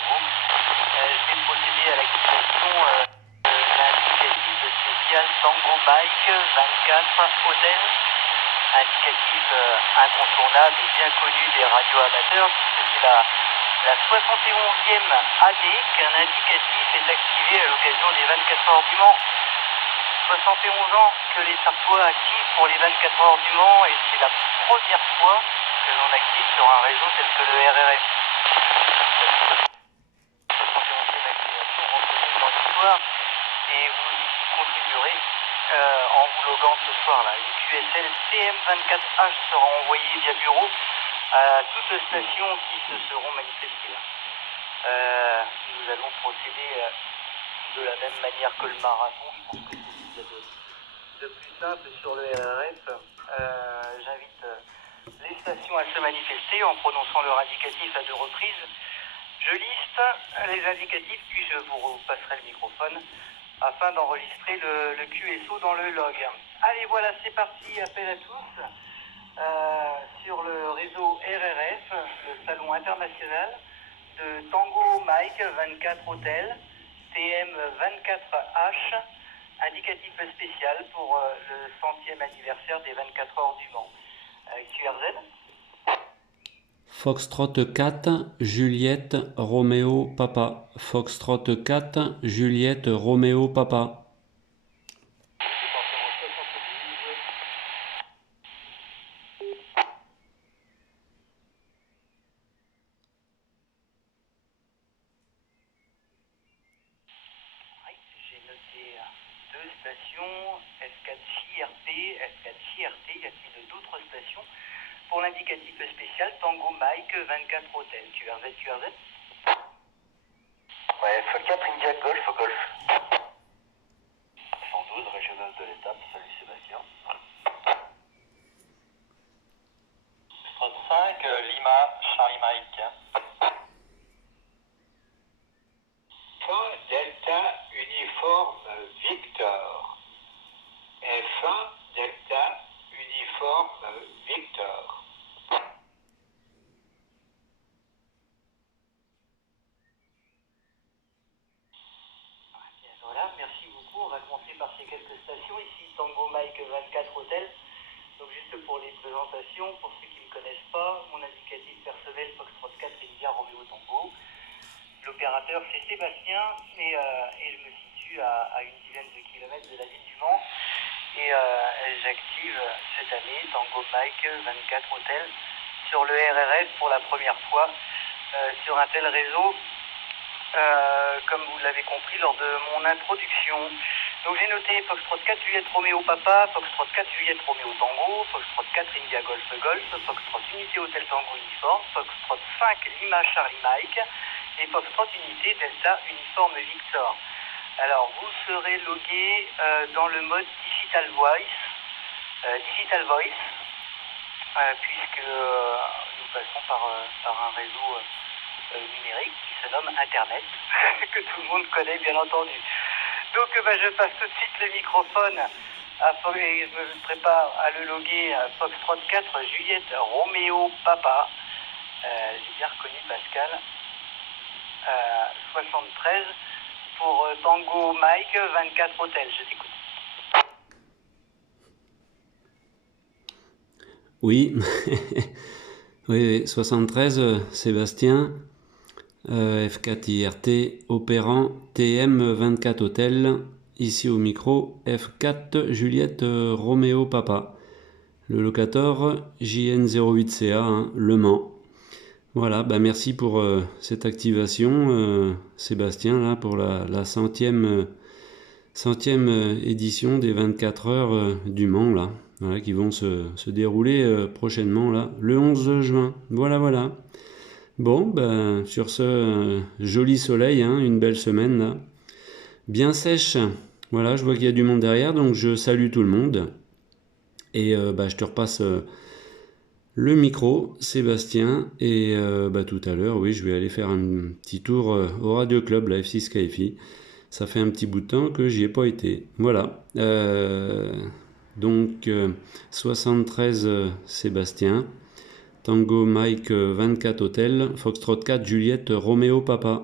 Tango. Je vais procéder à l'activation de l'indicatif spécial Tango Mike 24 Hôtel. Indicatif incontournable et bien connu des radios amateurs, puisque c'est la 71e année qu'un indicatif est activé à l'occasion des 24 heures du Mans. 71 ans que les Sartois activent pour les 24 heures du Mans, et c'est la première fois que l'on active sur un réseau tel que le RRF. 71e activation reconnue dans l'histoire, et vous contribuerez en vous loguant ce soir-là. Une QSL TM24H sera envoyée via bureau à toutes les stations qui se seront manifestées. Nous allons procéder de la même manière que le marathon. Je pense que c'est ce qu'il y a de plus simple sur le RRF. J'invite les stations à se manifester en prononçant leur indicatif à 2 reprises. Je liste les indicatifs, puis je vous repasserai le microphone afin d'enregistrer le QSO dans le log. Allez, voilà, c'est parti, appel à tous. Sur le réseau RRF, le salon international de Tango Mike 24 Hôtel, TM24H, indicatif spécial pour le 100e anniversaire des 24 heures du Mans. QRZ Foxtrot 4, Juliette, Roméo, Papa. Foxtrot 4, Juliette, Roméo, Papa. J'ai noté 2 stations, F4JRP, F4JRT, y a-t-il d'autres stations pour l'indicatif spécial Tango Mike 24 Hôtel. QRZ Ouais, F4 India Golf Golf. 112 régional de l'étape, salut Sébastien. Strot 5, Lima, Charlie Mike. Fin Delta uniforme Victor. F1 Delta uniforme Victor. Voilà, merci beaucoup. On va commencer par ces quelques stations. Ici, Tango Mike 24 Hôtel. Donc, juste pour les présentations, pour ceux qui ne me connaissent pas, mon indicatif personnel Foxtrot 4 India Romeo Tango. L'opérateur, c'est Sébastien, et je me situe à une dizaine de kilomètres de la ville du Mans. Et j'active cette année Tango Mike 24 Hôtel sur le RRF pour la première fois sur un tel réseau. Comme vous l'avez compris lors de mon introduction. Donc j'ai noté Foxtrot 4 Juliette Roméo Papa, Foxtrot 4 Juliette Roméo Tango, Foxtrot 4 India Golf Golf, Foxtrot Unité Hôtel Tango Uniforme, Foxtrot 5 Lima Charlie Mike et Foxtrot Unité Delta Uniforme Victor. Alors vous serez logué dans le mode Digital Voice, puisque nous passons par un réseau numérique qui se nomme Internet, que tout le monde connaît bien entendu. Donc je passe tout de suite le microphone et je me prépare à le loguer Foxtrot 4 Juliette Roméo Papa. J'ai bien reconnu Pascal. 73 pour Tango Mike 24 Hôtel. Je t'écoute. Oui, oui, 73, Sébastien, F4IRT, opérant TM24 Hôtel, ici au micro, F4 Juliette Roméo Papa, le locateur JN08CA, hein, Le Mans. Voilà, bah merci pour cette activation, Sébastien, là, pour la centième édition des 24 heures du Mans, là. Voilà, qui vont se dérouler prochainement, là, le 11 juin. Voilà. Bon, ben, sur ce joli soleil, hein, une belle semaine, là. Bien sèche. Voilà, je vois qu'il y a du monde derrière, donc je salue tout le monde. Et je te repasse le micro, Sébastien. Et tout à l'heure, oui, je vais aller faire un petit tour au Radio Club, la F6 KFI. Ça fait un petit bout de temps que j'y ai pas été. Voilà. Donc 73 Sébastien, Tango Mike 24 Hôtel, Foxtrot 4 Juliette Roméo Papa.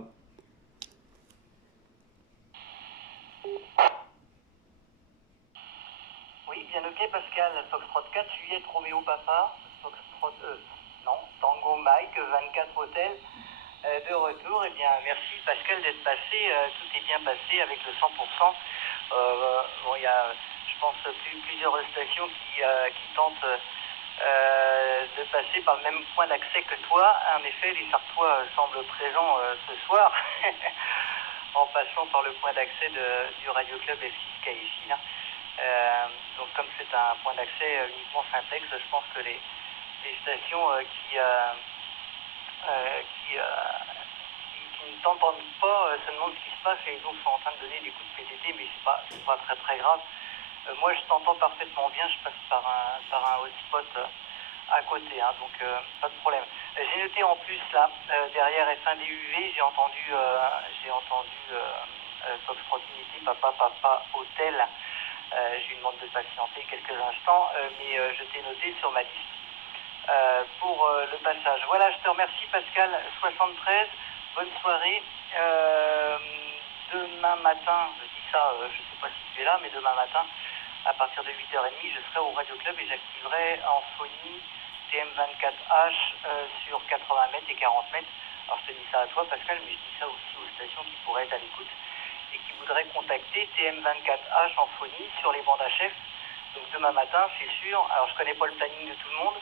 Oui, bien ok Pascal, Foxtrot 4, Juliette Roméo Papa, Foxtrot, non, Tango Mike 24 Hôtel, de retour. Eh bien, merci Pascal d'être passé, tout est bien passé avec le 100%. Bon, il y a, je pense, plusieurs stations qui tentent de passer par le même point d'accès que toi. En effet, les Sartois semblent présents ce soir, en passant par le point d'accès du Radio Club F6K ici, là. Donc comme c'est un point d'accès uniquement simplex, je pense que les stations qui ne t'entendent pas se demandent ce qui se passe et donc sont en train de donner des coups de PTT, mais c'est pas très très grave. Moi je t'entends parfaitement bien, je passe par un hotspot à côté, hein, donc pas de problème. J'ai noté en plus là, derrière F1 DUV, j'ai entendu Foxtrot Unity, Papa Hôtel. Je lui demande de patienter quelques instants, mais je t'ai noté sur ma liste pour le passage. Voilà, je te remercie Pascal. 73, bonne soirée. Demain matin, je dis ça, je ne sais pas si tu es là, mais demain matin, à partir de 8h30, je serai au Radio Club et j'activerai en phonie TM24H sur 80 mètres et 40 mètres. Alors je te dis ça à toi Pascal, mais je dis ça aussi aux stations qui pourraient être à l'écoute et qui voudraient contacter TM24H en phonie sur les bandes HF. Donc demain matin, c'est sûr. Alors je connais pas le planning de tout le monde,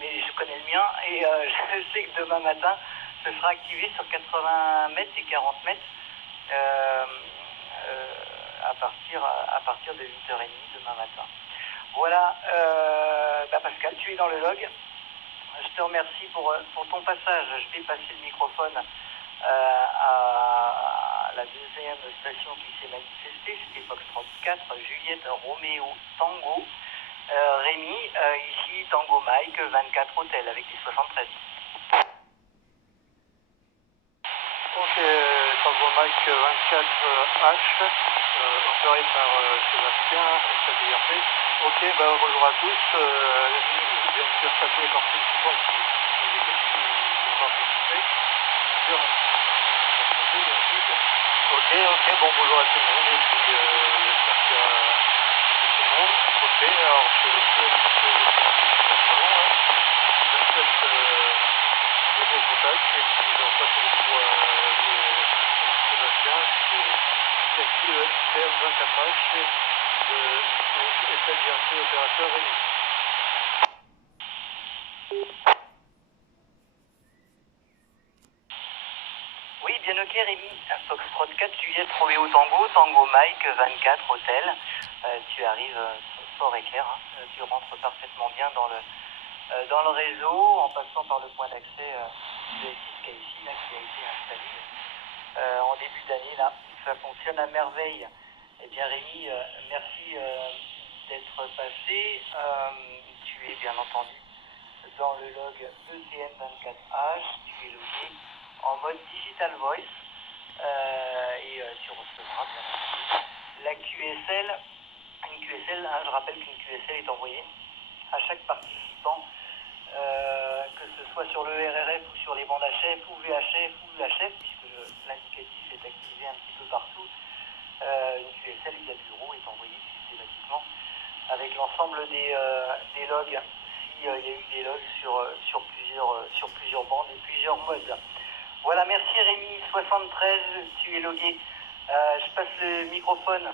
mais je connais le mien et je sais que demain matin, ce sera activé sur 80 mètres et 40 mètres à partir de 8h30 demain matin. Voilà, Pascal, tu es dans le log. Je te remercie pour ton passage. Je vais passer le microphone à la deuxième station qui s'est manifestée. C'était Foxtrot 4, Juliette Roméo Tango. Rémi, ici Tango Mike 24 Hôtel avec les 73. Ok, Tango Mike 24H, opéré par Sébastien, SADRP. Ok, bonjour à tous. Je viens de faire passer les participants qui ont participé. Ok, bon, bonjour à tout le monde. Et puis, j'espère qu'il y a tout le monde. Ok, alors je vais de vos contacts et puis on passe le micro à Sébastien qui active TM24H de SLGRC opérateur Rémi. Oui, bien ok Rémi. Foxtrot 4, Juliette Roméo Tango, Tango Mike 24 Hôtel. Tu arrives fort et clair, hein. Tu rentres parfaitement bien dans le réseau en passant par le point d'accès de F6K ici, là, qui a été installé en début d'année. Là, ça fonctionne à merveille. Eh bien Rémi, merci d'être passé. Tu es bien entendu dans le log ETM24H, tu es logué en mode Digital Voice et tu recevras bien entendu la QSL. Une QSL, hein, je rappelle qu'une QSL est envoyée à chaque participant, que ce soit sur le RRF ou sur les bandes HF ou VHF ou UHF, puisque l'indicatif est activé un petit peu partout. Une QSL via bureau est envoyée systématiquement avec l'ensemble des logs, s'il y a eu des logs sur plusieurs bandes et plusieurs modes. Voilà, merci Rémi, 73, tu es logué. Je passe le microphone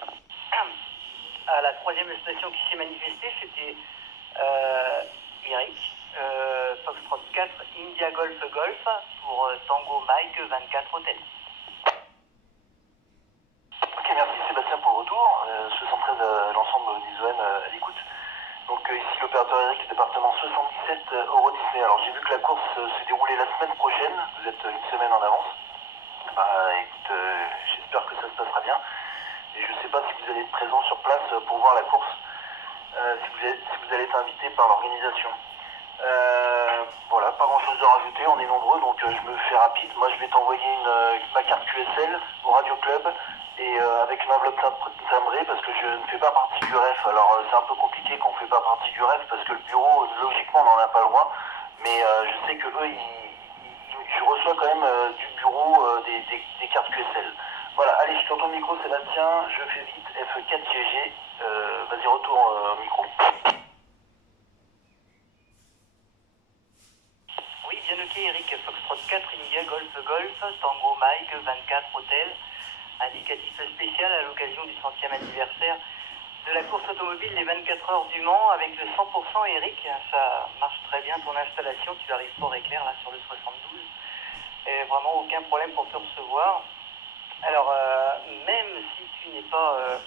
à la troisième station qui s'est manifestée, c'était Eric, Foxtrot 4, India Golf Golf pour Tango Mike 24 Hôtel. Ok, merci Sébastien pour le retour. 73 à l'ensemble d'Isoen à l'écoute. Donc ici l'opérateur Eric, département 77 Euro Disney. Alors j'ai vu que la course s'est déroulée la semaine prochaine. Vous êtes une semaine en avance. Écoute, j'espère que ça se passera bien. Et je ne sais pas si vous allez être présent sur place pour voir la course. Si vous allez être invité par l'organisation. Voilà, pas grand chose de rajouter, on est nombreux donc je me fais rapide. Moi je vais t'envoyer ma carte QSL au Radio Club et avec une enveloppe timbrée parce que je ne fais pas partie du REF. Alors c'est un peu compliqué qu'on ne fait pas partie du REF parce que le bureau, logiquement, on n'en a pas le droit. Mais je sais que eux, je reçois quand même du bureau des cartes QSL. Voilà, allez, je tourne ton micro Sébastien, je fais vite, F4GG, vas-y retour au micro. Oui, bien ok, Eric, Foxtrot 4, India, Golf, Tango, Mike, 24, Hôtel, indicatif spécial à l'occasion du 100e anniversaire de la course automobile les 24 heures du Mans avec le 100% Eric. Ça marche très bien ton installation, tu arrives fort éclair là sur le 72. Et vraiment aucun problème pour te recevoir. Alors, même si tu n'es pas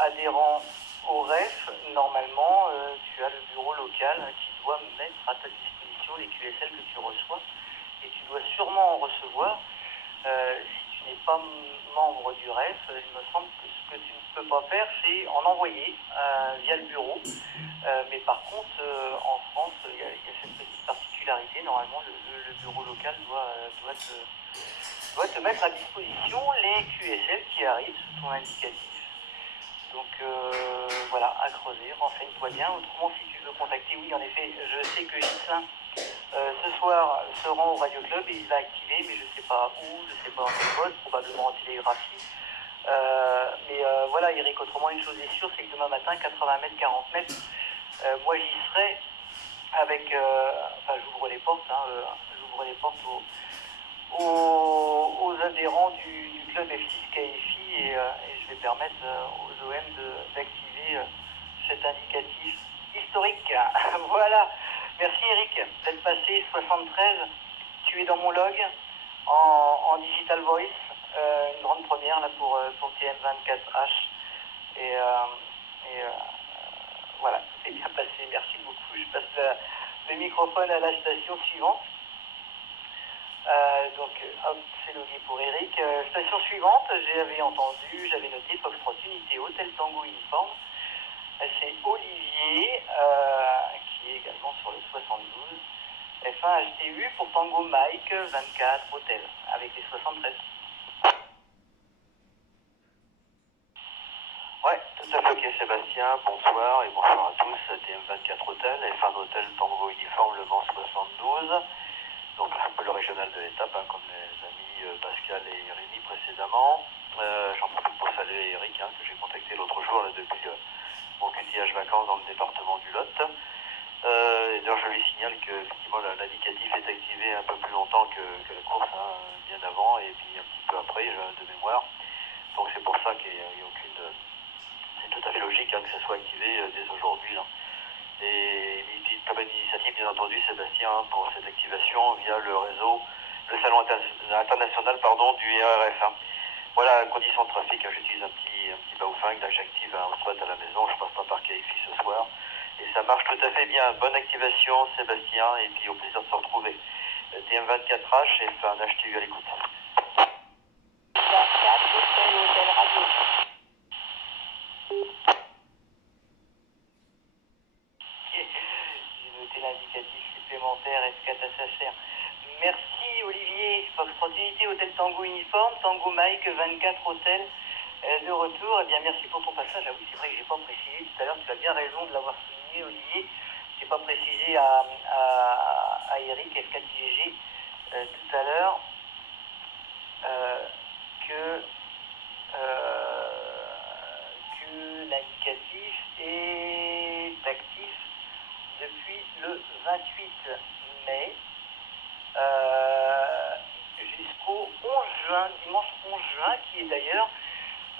adhérent au REF, normalement, tu as le bureau local qui doit mettre à ta disposition les QSL que tu reçois. Et tu dois sûrement en recevoir. Si tu n'es pas membre du REF, il me semble que ce que tu ne peux pas faire, c'est en envoyer via le bureau. Mais par contre, en France, il y a cette petite particularité. Normalement, le bureau local doit te mettre à disposition les QSL qui arrivent sous ton indicatif. Donc voilà, à creuser, renseigne-toi bien. Autrement, si tu veux contacter, oui, en effet, je sais que Gislain, ce soir, se rend au Radio Club et il va activer, mais je ne sais pas où, je ne sais pas en quel poste, probablement en télégraphie. Mais voilà, Eric, autrement, une chose est sûre, c'est que demain matin, 80 mètres, 40 mètres, moi j'y serai avec, enfin, j'ouvre les portes, aux adhérents du club F6 KFI et je vais permettre aux OM d'activer cet indicatif historique. Voilà. Merci Eric d'être passé 73. Tu es dans mon log en Digital Voice. Une grande première là pour TM24H. Et voilà, c'est bien passé. Merci beaucoup. Je passe le microphone à la station suivante. Donc, hop, c'est logué pour Eric. Station suivante, j'avais noté Foxtrot Unité Hôtel Tango Uniforme. C'est Olivier, qui est également sur le 72. F1 HTU pour Tango Mike 24 Hôtel, avec les 73. Ouais, tout à fait ok Sébastien, bonsoir et bonsoir à tous, TM24 Hôtel, F1 Hôtel Tango Uniforme Le Mans 72. Donc un peu le régional de l'étape, hein, comme les amis Pascal et Rémi précédemment. J'en profite pour saluer Eric, hein, que j'ai contacté l'autre jour là, depuis mon cutillage vacances dans le département du Lot. Et d'ailleurs je lui signale que effectivement l'indicatif est activé un peu plus longtemps que la course, hein, bien avant et puis un petit peu après, de mémoire. Donc c'est pour ça qu'il n'y a aucune... c'est tout à fait logique, hein, que ça soit activé dès aujourd'hui. Là. Et très bonne initiative, bien entendu, Sébastien, pour cette activation via le réseau, le salon international du RRF. Hein. Voilà, conditions de trafic, hein, j'utilise un petit Baofeng, là j'active un hotspot à la maison, je passe pas par KFI ce soir. Et ça marche tout à fait bien. Bonne activation, Sébastien, et puis au plaisir de se retrouver. TM24H et fait un HTU à l'écoute. 24, Hôtel Radio. J'ai noté l'indicatif supplémentaire F4 SHR. Merci Olivier. Foxtrot Unité Hôtel Tango Uniforme, Tango Mike 24 Hôtel de retour. Eh bien merci pour ton passage. Ah oui, c'est vrai que j'ai pas précisé tout à l'heure, tu as bien raison de l'avoir souligné Olivier. J'ai pas précisé à Eric F4GG tout à l'heure que l'indicatif est actif depuis le 28 mai jusqu'au 11 juin, dimanche 11 juin, qui est d'ailleurs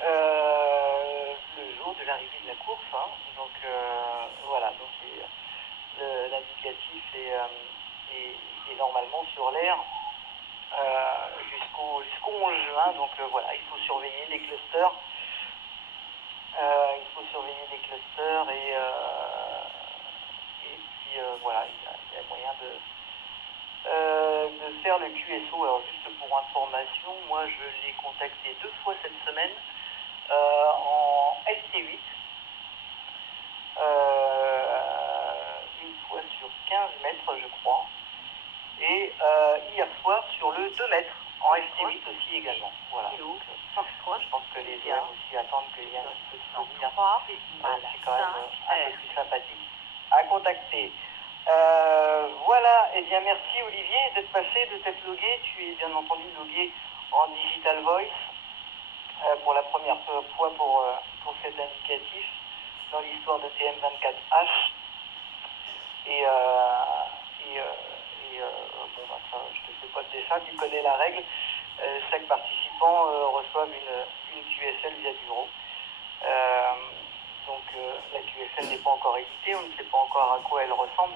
le jour de l'arrivée de la course. Hein. Donc voilà, donc l'indicatif est normalement sur l'air jusqu'au 11 juin. Donc voilà, il faut surveiller les clusters. Et puis voilà, il y a moyen de faire le QSO. Alors juste pour information, moi je l'ai contacté 2 fois cette semaine en LT8, une fois sur 15 mètres, je crois. Et hier soir sur le 2 mètres, en FT8 aussi également. Voilà. Donc, je pense que les hommes aussi attendent qu'il y ait un peu de folie là. C'est quand même un peu plus sympathique à contacter. Voilà, et bien merci Olivier d'être passé, de t'être logué. Tu es bien entendu logué en Digital Voice pour la première fois pour cet indicatif dans l'histoire de TM24H. Bon, bah, ça, je te fais pas de dessin, tu connais la règle. Chaque participant reçoit une QSL via bureau. Donc la QSL n'est pas encore éditée, on ne sait pas encore à quoi elle ressemble,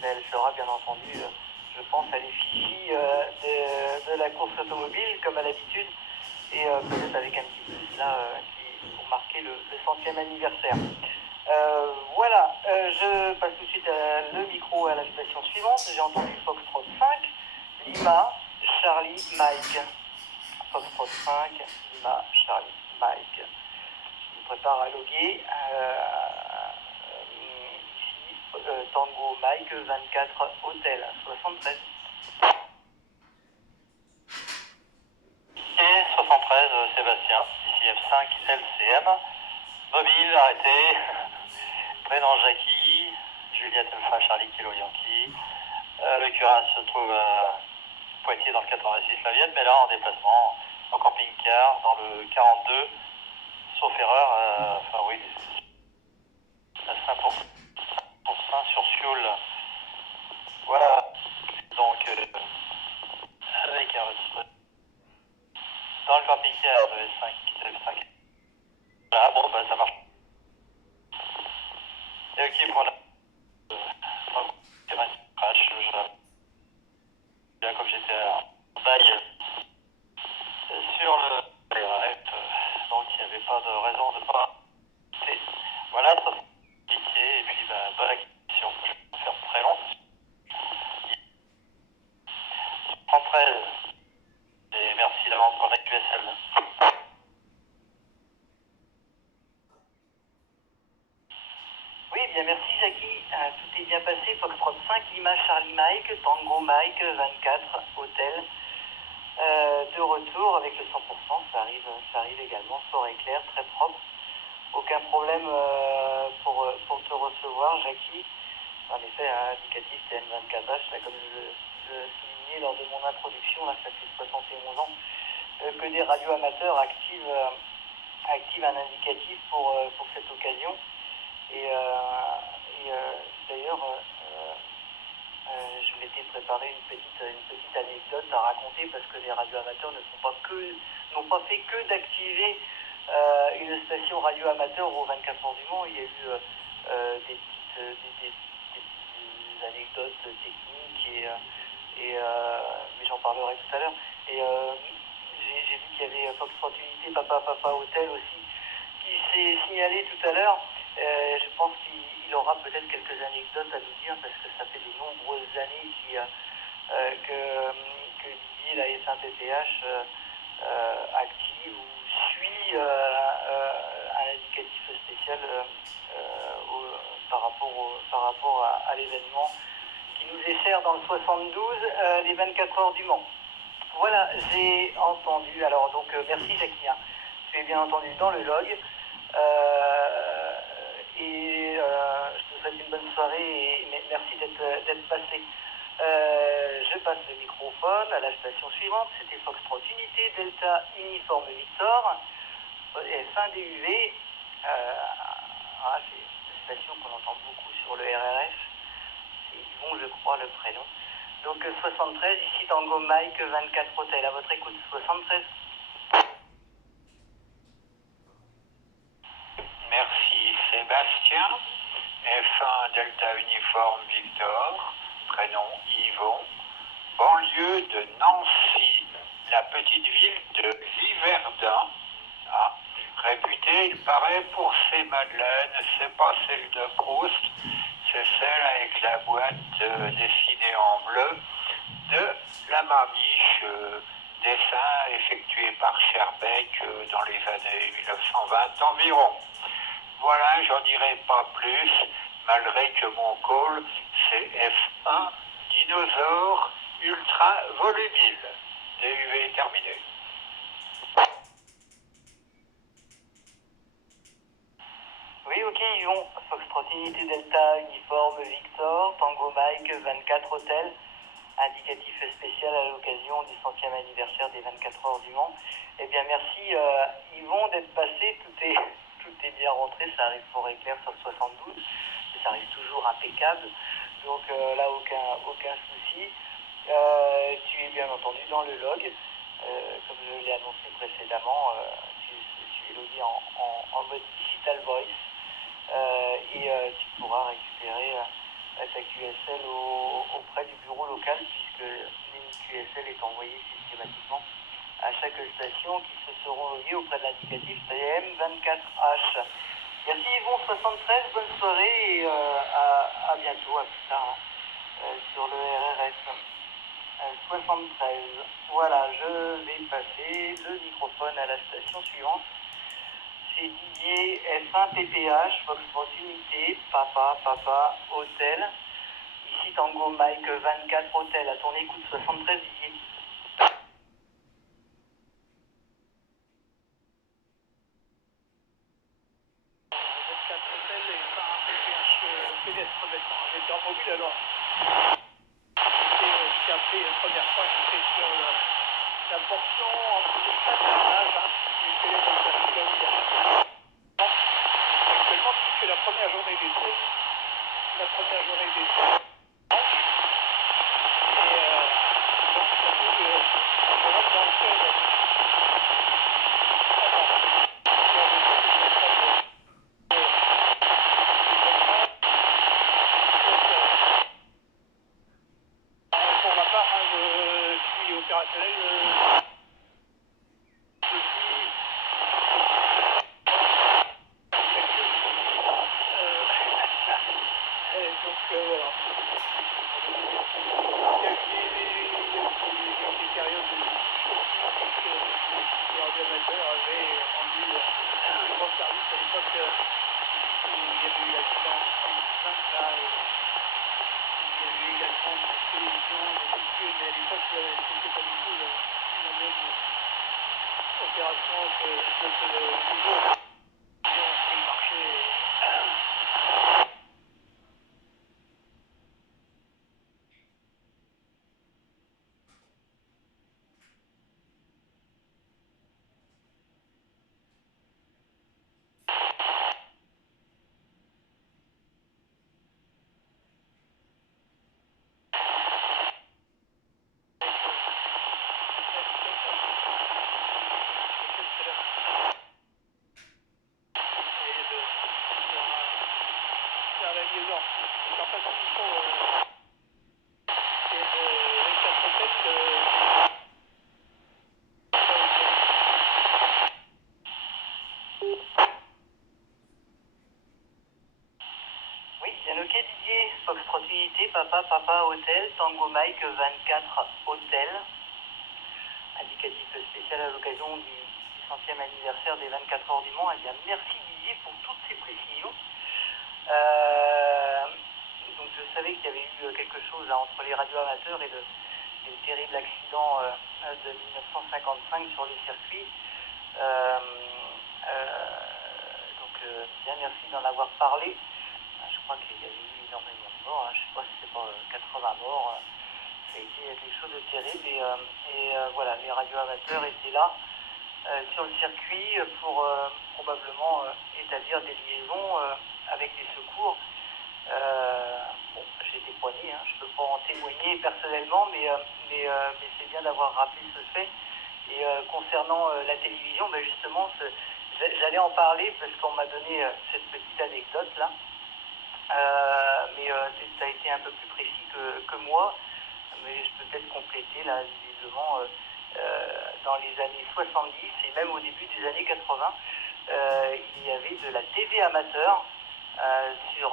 mais elle sera bien entendu, je pense, à l'effigie de la course automobile, comme à l'habitude, et peut-être avec un petit plus là pour marquer le 100e anniversaire. Voilà, je passe tout de suite le micro à la station suivante. J'ai entendu Foxtrot 5, Lima, Charlie, Mike. Foxtrot 5, Lima, Charlie, Mike. Je me prépare à loguer. Ici, Tango, Mike, 24, Hôtel, 73. Et 73, Sébastien, ici F5, LCM. Mobile, arrêté. Prénom Jackie, Juliette Alpha, Charlie Kilo Yankee. Le cuirasse se trouve à Poitiers dans le 86 La Vienne, mais là en déplacement, en camping-car, dans le 42, sauf erreur, enfin oui, à 5% sur Sioule. Voilà, donc avec un dans le camping-car de S5. Voilà, bon, bah ça marche. Et ok, pour la crash, comme j'étais en bail sur le RF, donc il n'y avait pas de raison de ne pas. Voilà, ça c'est compliqué, et puis bah, bonne acquisition, je vais pas faire très long. 113, et merci d'avance pour la QSL. Oui, bien merci Jackie. Tout est bien passé. Foxtrot 5, Lima, Charlie, Mike, Tango, Mike, 24, Hôtel. De retour avec le 100%, ça arrive également, fort et clair, très propre. Aucun problème pour te recevoir, Jackie. En effet, un indicatif TN24H, là, comme je le soulignais lors de mon introduction, là, ça fait 71 ans que des radios amateurs activent un indicatif pour cette occasion. Et d'ailleurs, je m'étais préparé une petite anecdote à raconter parce que les radios amateurs n'ont pas fait que d'activer une station radio amateur aux 24 heures du Mans. Il y a eu des petites anecdotes techniques mais j'en parlerai tout à l'heure. Et j'ai vu qu'il y avait Foxtrot Unité, Papa Hôtel aussi qui s'est signalé tout à l'heure. Je pense qu'il aura peut-être quelques anecdotes à nous dire parce que ça fait de nombreuses années que Didier, la S1PPH, active ou suit un indicatif spécial par rapport à l'événement qui nous est cher dans le 72, les 24 heures du Mans. Voilà, j'ai entendu. Alors donc merci Jackie, hein. Tu es bien entendu dans le log. Je te souhaite une bonne soirée et merci d'être passé. Je passe le microphone à la station suivante. C'était Foxtrot Unité Delta Uniforme Victor, F1 DUV. C'est une station qu'on entend beaucoup sur le RRF. C'est Yvon, je crois, le prénom. Donc 73, ici Tango Mike, 24 Hôtel. À votre écoute, 73. Merci Sébastien. F1 Delta Uniforme Victor, prénom Yvon, banlieue de Nancy, la petite ville de Liverdun. Ah, réputée, il paraît, pour ses madeleines. C'est pas celle de Proust, c'est celle avec la boîte dessinée en bleu de la Marmiche, dessin effectué par Scherbeck dans les années 1920 environ. Voilà, j'en dirai pas plus, malgré que mon call, c'est F1 Dinosaure Ultra Volubile. DUV terminé. Oui, ok, Yvon. Foxtrot Unité Delta Uniforme Victor, Tango Mike 24 Hôtel. Indicatif spécial à l'occasion du 100e anniversaire des 24 heures du Mans. Eh bien, merci Yvon d'être passé. Tout est bien rentré. Ça arrive fort et clair sur le 72. Mais ça arrive toujours impeccable. Donc là, aucun souci. Tu es bien entendu dans le log. Comme je l'ai annoncé précédemment, tu es logué en mode Digital Voice. Et tu pourras récupérer ta QSL auprès du bureau local, puisque une QSL est envoyée systématiquement à chaque station qui se seront loguées auprès de l'indicatif TM24H. Merci Yvon 73, bonne soirée et à bientôt, à plus tard sur le RRS 73. Voilà, je vais passer le microphone à la station suivante. C'est Didier F1 PPH, Foxtrot Unité, Papa, Hôtel. Ici Tango Mike 24 Hôtel, à ton écoute 73 Didier. Pédestre maintenant, j'étais en mobile alors. J'ai appelé la première fois, j'étais sur la portion entre les 4 et du téléphone circulaire. Actuellement, c'est la première journée d'essai. La première journée d'essai. Et donc, surtout, on rentre dans le ciel. Pour ma part, je suis opérationnel. Donc voilà. Il y a eu des périodes de parce que les ordinateurs avaient rendu un grand service à l'époque où il y avait eu l'accident en 2005 là. Il y avait également une télévision, mais à l'époque c'était pas du tout la même opération que le nouveau qui marchait. Oui, bien ok Didier, Foxtrot Unité, Papa Hôtel, Tango Mike 24 Hôtel. Indicatif spécial à l'occasion du 100e anniversaire des 24 heures du Mans. Eh bien, merci Didier pour toutes ces précisions. Donc je savais qu'il y avait eu quelque chose là, entre les radios amateurs et le terrible accident de 1955 sur les circuits. Bien merci d'en avoir parlé. Je crois qu'il y avait eu énormément de morts, je ne sais pas si c'est pas 80 morts. Ça a été quelque chose de terrible et voilà, les radios amateurs étaient là sur le circuit pour probablement établir des liaisons avec des secours. Bon, j'ai été poigné, je ne peux pas en témoigner personnellement, mais c'est bien d'avoir rappelé ce fait. Et concernant la télévision, justement, j'allais en parler parce qu'on m'a donné cette petite anecdote là. Mais ça a été un peu plus précis que moi, mais je peux peut-être compléter là, visiblement, dans les années 70 et même au début des années 80, il y avait de la TV amateur sur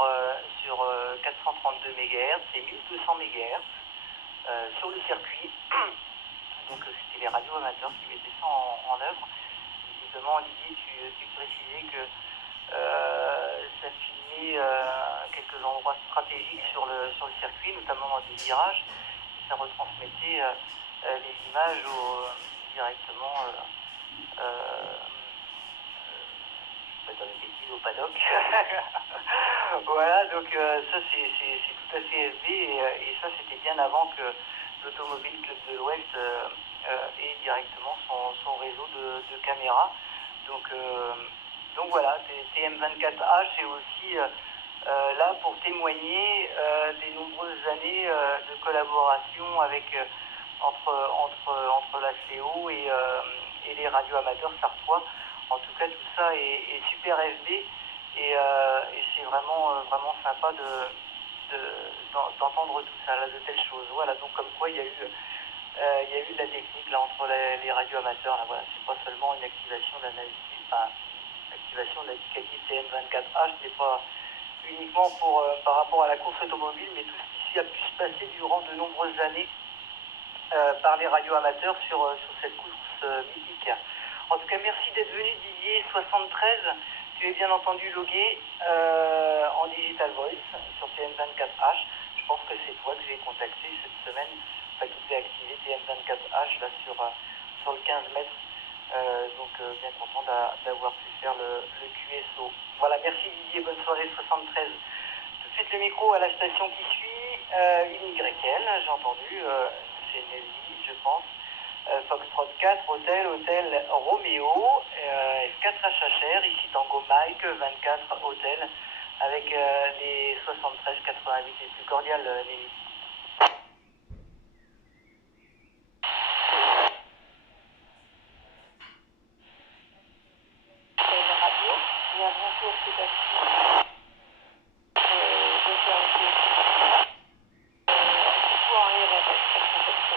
432 MHz et 1200 MHz sur le circuit. Donc c'était les radios amateurs qui mettaient ça en œuvre. Visiblement, Olivier, tu précisais que à filmer quelques endroits stratégiques sur le circuit, notamment dans des virages. Ça retransmettait les images directement dans les bêtises au paddock. Voilà, donc ça c'est tout à fait FB et ça c'était bien avant que l'Automobile Club de l'Ouest ait directement son réseau de caméras. Donc voilà, TM24H est aussi là pour témoigner des nombreuses années de collaboration avec entre la CO et les radios amateurs sartois. En tout cas, tout ça est super FB et c'est vraiment sympa d'entendre tout ça, là, de telles choses. Voilà, donc comme quoi il y a eu de la technique là entre les radios amateurs. Là, voilà, c'est pas seulement une activation d'un l'activation de l'indicatif TM24H n'est pas uniquement par rapport à la course automobile, mais tout ce qui a pu se passer durant de nombreuses années par les radios amateurs sur cette course mythique. En tout cas, merci d'être venu, Didier 73. Tu es bien entendu logué en Digital Voice sur TM24H. Je pense que c'est toi que j'ai contacté cette semaine, qui devait activer TM24H là sur le 15 mètres. Donc bien content d'avoir pu faire le QSO. Voilà, merci Didier, bonne soirée 73. Tout de suite le micro à la station qui suit, une YL, j'ai entendu, c'est Nelly, je pense. Foxtrot 4, Hôtel Roméo, F4HHR, ici Tango Mike, 24 Hôtel, avec les 73-88 les plus cordiales, Nelly.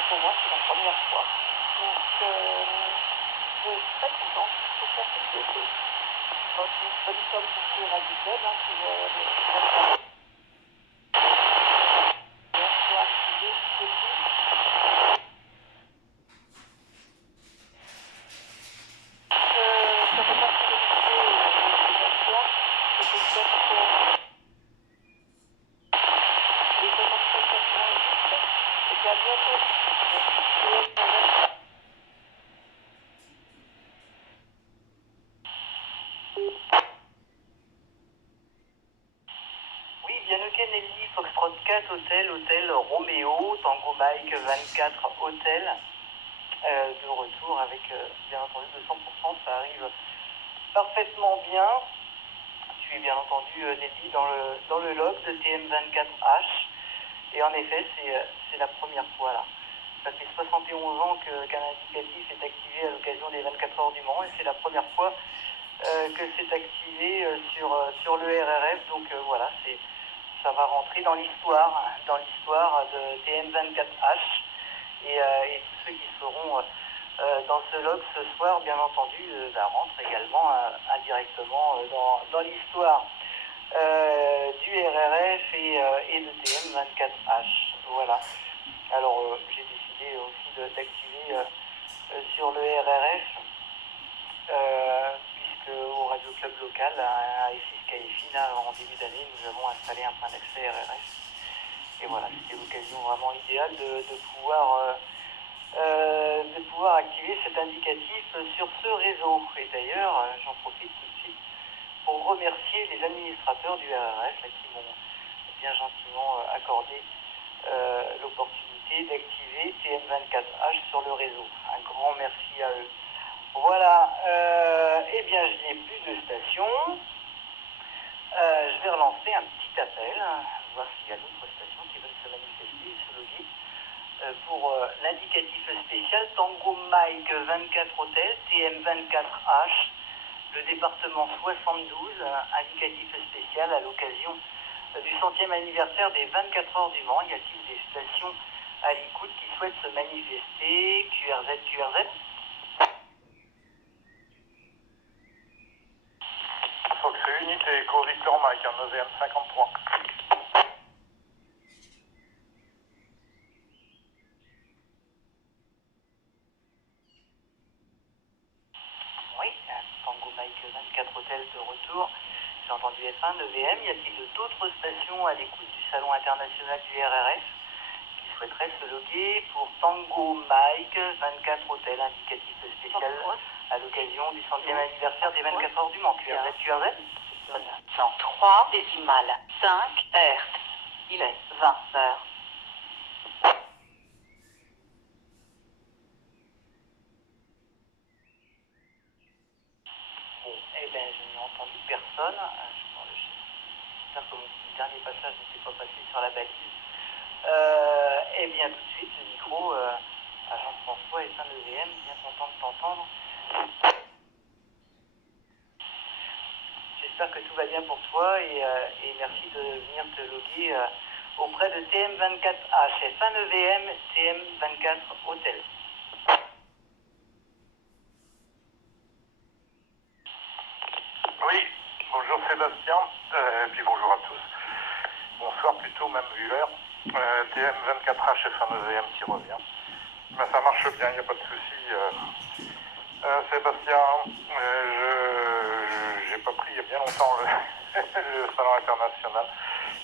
Pour moi, c'est la première fois. Donc, je suis très contente de faire cette chose. Bonne somme pour ce Radio Club, qui va activer ceci. Ça fait partie de l'idée c'est peut-être les 75 et puis à bientôt. Oui, bien noté Nelly, Foxtrot 4, Hôtel Roméo, Tango Mike 24 Hôtel, de retour avec bien entendu 200%, ça arrive parfaitement bien. Tu es bien entendu Nelly dans le log de TM24H et en effet c'est la première fois là. Ça fait 71 ans qu'un indicatif est activé à l'occasion des 24 heures du Mans et c'est la première fois que c'est activé sur le RRF. Donc voilà, ça va rentrer dans l'histoire de TM24H et tous ceux qui seront dans ce log ce soir, bien entendu, rentrent également indirectement dans l'histoire du RRF et de TM24H. Voilà. Alors j'ai décidé aussi d'activer sur le RRF, puisque au Radio Club local à F6 KFI, là, en début d'année, nous avons installé un point d'accès RRF. Et voilà, c'était l'occasion vraiment idéale de pouvoir activer cet indicatif sur ce réseau. Et d'ailleurs, j'en profite tout de suite pour remercier les administrateurs du RRF là, qui m'ont bien gentiment accordé l'opportunité d'activer TM24H sur le réseau. Un grand merci à eux. Voilà, eh bien je n'ai plus de station. Je vais relancer un petit appel, voir s'il y a d'autres stations qui veulent se manifester et se loguer pour l'indicatif spécial Tango Mike 24 Hôtel, TM24H, le département 72, indicatif spécial à l'occasion du 100e anniversaire des 24 heures du Mans. Y a-t-il des stations à l'écoute qui souhaitent se manifester? QRZ. Fox Unité, Echo Victor Mike, en OVM 53. Oui, Tango Mike 24 Hôtel de retour. J'ai entendu F1, 9VM. Y a-t-il d'autres stations à l'écoute du Salon international du RRF qui souhaiteraient se loguer pour Tango Mike 24 Hôtel, indicatif spécial à l'occasion du 100e anniversaire des 24 heures du Mans? QRZ 103 décimales 5 Hertz. Il est 20 heures. Bon, eh bien, je n'ai entendu personne. J'espère que mon dernier passage n'était pas passé sur la balise. Eh bien, tout de suite, le micro à Jean-François et Saint-EVM, bien content de t'entendre. J'espère que tout va bien pour toi et merci de venir te loguer auprès de TM24H, F1EVM, TM24 Hôtel. Oui, bonjour Sébastien, et puis bonjour à tous. Bonsoir plutôt, même vu l'heure. TM24H F1EVM qui revient. Ben, ça marche bien, il n'y a pas de souci. Sébastien, j'ai pas pris il y a bien longtemps le salon international.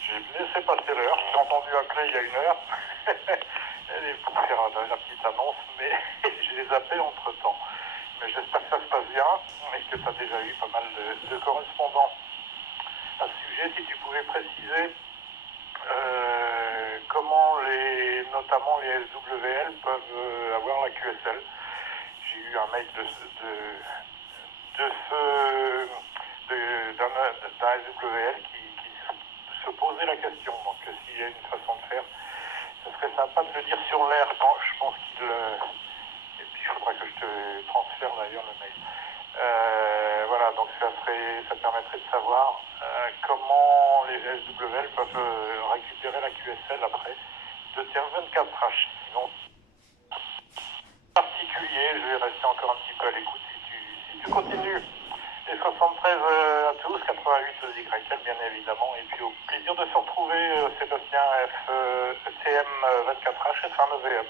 J'ai laissé passer l'heure, j'ai entendu appeler il y a une heure pour faire la petite annonce, mais je les appelle entre temps. Mais j'espère que ça se passe bien et que tu as déjà eu pas mal de correspondants à ce sujet. Si tu pouvais préciser comment notamment les SWL peuvent avoir la QSL. J'ai eu un mail d'un SWL qui se posait la question. Donc s'il y a une façon de faire, ce serait sympa de le dire sur l'air quand je pense qu'il... et puis il faudra que je te transfère d'ailleurs le mail. Voilà, donc ça permettrait de savoir comment les SWL peuvent récupérer la QSL après de TM24H. Sinon, particulier, je vais rester encore un petit peu à l'écoute si tu continues. Et 73 à Toulouse, 88 aux YL bien évidemment, et puis au plaisir de se retrouver Sébastien TM24H et F1EVM.